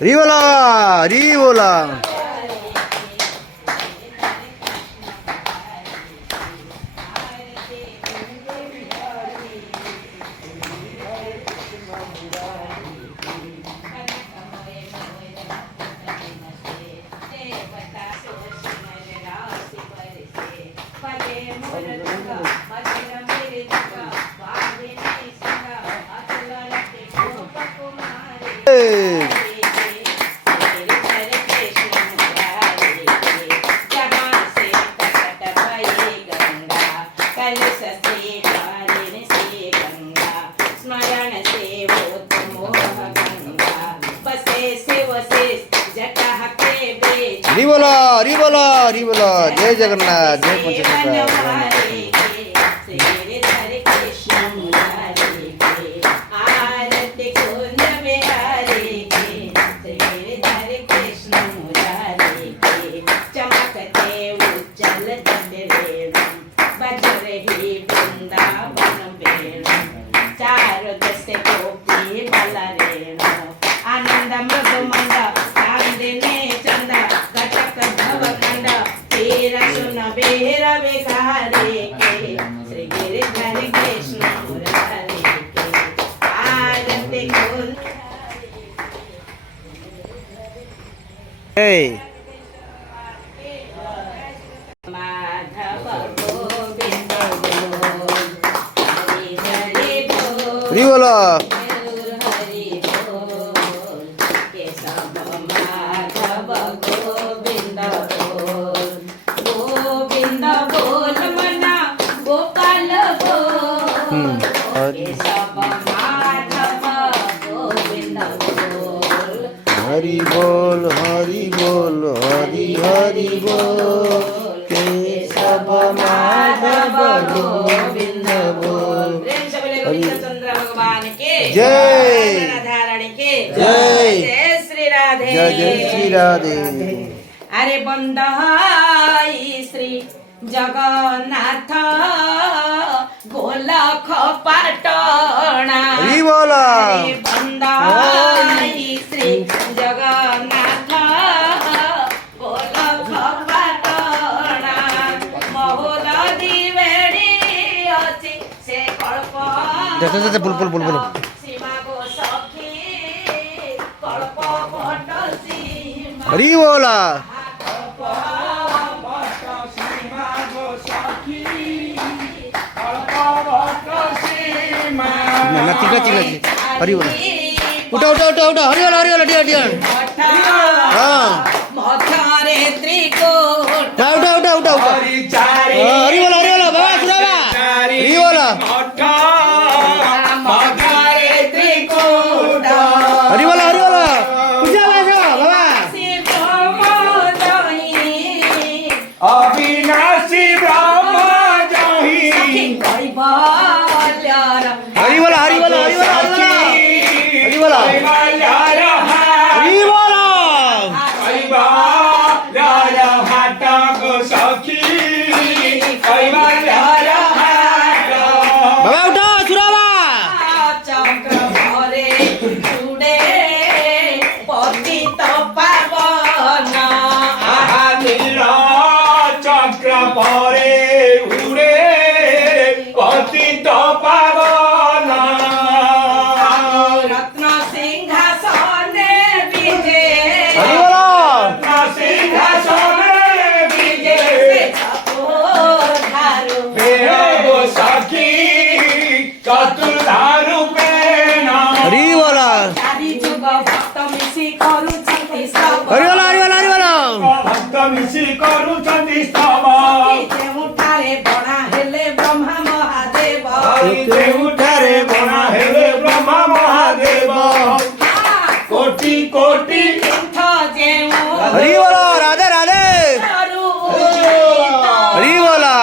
हरी बोला हरी बोला। हरी बोला हरी बोला। जय जगन्नाथ जय पंचनाथ। Hey. हरी बोला। हरि बोल हरि बोल हरि हरि बोल केशव माधव गोविंद बोल। चंद्र भगवान के जय। राधारानी के जय। जय श्री राधे जय श्री राधे। अरे बंदहाई श्री जगन्नाथ गोलख पाटणा। हरि बोला। बंदहाई श्री जगन्नाथ गोलख पाटणा महोद दिवेणी अछि से कल्प जैसे बुलबुल बुलबुल। सीमा गो सखी कल्प भट सीमा। हरि बोला। हरि बोला। उठा उठा उठा उठा। हरि बोला हरि बोला। डिया डिया। हाँ मथारे त्रिकोट उठा उठा उठा उठा उठा। हरि बोला बाबा सुनावा। हरि बोला। मथारे त्रिकोट हरि बोला हरि बोला। पूजा वाला बाबा। अविनाशी ब्रह्म जही हरि बोला हरि बोला हरि बोला हरि बोला हरि बोला। बाबा उठा सुनावा। चक्र भरे चूड़े पतित पावन चक्र परे उड़े पतित पावन रत्न सिंहासने विजे हरि बोला। सिंहासन विजे धारू सखी चतुर्धारु पेण हरि बोला। चारि जुग भक्त मिशी करुछन्ति सब हरि बोला हरि बोला हरि बोला। भक्त मिशी करुछन्ति स्तव ଯେଉଁଠାରେ ବଣା ହେଲେ ବ୍ରହ୍ମା ମହାଦେବ ଯେଉଁଠାରେ ବଣା ହେଲେ ବ୍ରହ୍ମା ମହାଦେବ କୋଟି କୋଟି ତୀର୍ଥ ଯେଉଁ हरि बोला। राधे राधे। हरि बोला।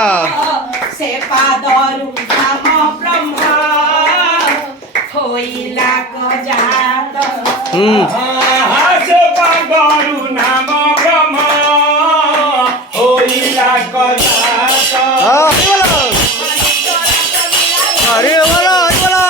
ସେ ପାଦରୁ ରାମ ବ୍ରହ୍ମ ହୋଇଲା ଗଜାତ ହାସ ପାଗରୁ ନାମ ବ୍ରହ୍ମ ହୋଇଲା କଜାତ हरि बोला हरि बोला हरि बोला।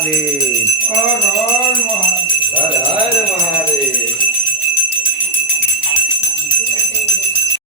महादेव।